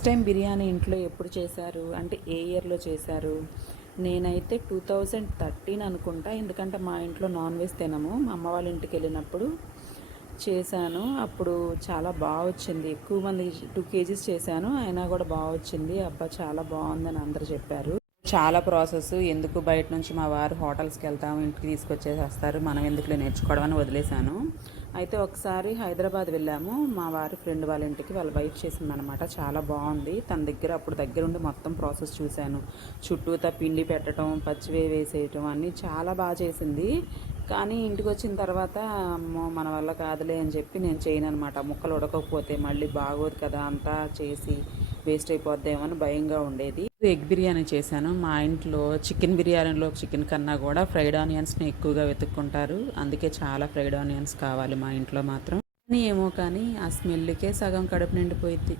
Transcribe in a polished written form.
First time biryani ఇంట్లో ఎప్పుడు చేశారు అంటే ఏ ఇయర్లో చేశారు? నేనైతే 2013 అనుకుంటా. ఎందుకంటే మా ఇంట్లో నాన్ వెజ్ తినము. మా అమ్మ వాళ్ళ ఇంటికి వెళ్ళినప్పుడు చేశాను. అప్పుడు చాలా బాగా వచ్చింది. ఎక్కువ మంది 2 కేజీస్ చేశాను. అయినా కూడా బాగా వచ్చింది. అబ్బా చాలా బాగుందని అందరూ చెప్పారు. చాలా ప్రాసెస్, ఎందుకు బయట నుంచి మా వారు హోటల్స్కి వెళ్తాము, ఇంటికి తీసుకొచ్చేసేస్తారు, మనం ఎందుకులే నేర్చుకోవడం అని వదిలేశాను. అయితే ఒకసారి హైదరాబాద్ వెళ్ళాము. మా వారి ఫ్రెండ్ వాళ్ళ ఇంటికి వాళ్ళ వైఫ్ చేసిందనమాట. చాలా బాగుంది. తన దగ్గర అప్పుడు దగ్గరుండి మొత్తం ప్రాసెస్ చూశాను. చుట్టూతా పిండి పెట్టడం, పచ్చివే వేసేయటం అన్నీ చాలా బాగా చేసింది. కానీ ఇంటికి వచ్చిన తర్వాత అమ్మో మన వల్ల కాదులే అని చెప్పి నేను చేయను అనమాట. ముక్కలు ఉడకకపోతే మళ్ళీ బాగోదు కదా, అంతా చేసి వేస్ట్ అయిపోద్దేమో అని భయంగా ఉండేది. ఎగ్ బిర్యానీ చేశాను. మా ఇంట్లో చికెన్ బిర్యానీలో చికెన్ కన్నా కూడా ఫ్రైడ్ ఆనియన్స్ని ఎక్కువగా వెతుక్కుంటారు. అందుకే చాలా ఫ్రైడ్ ఆనియన్స్ కావాలి మా ఇంట్లో మాత్రం. కానీ ఏమో కానీ ఆ స్మెల్కే సగం కడుపు నిండిపోయింది.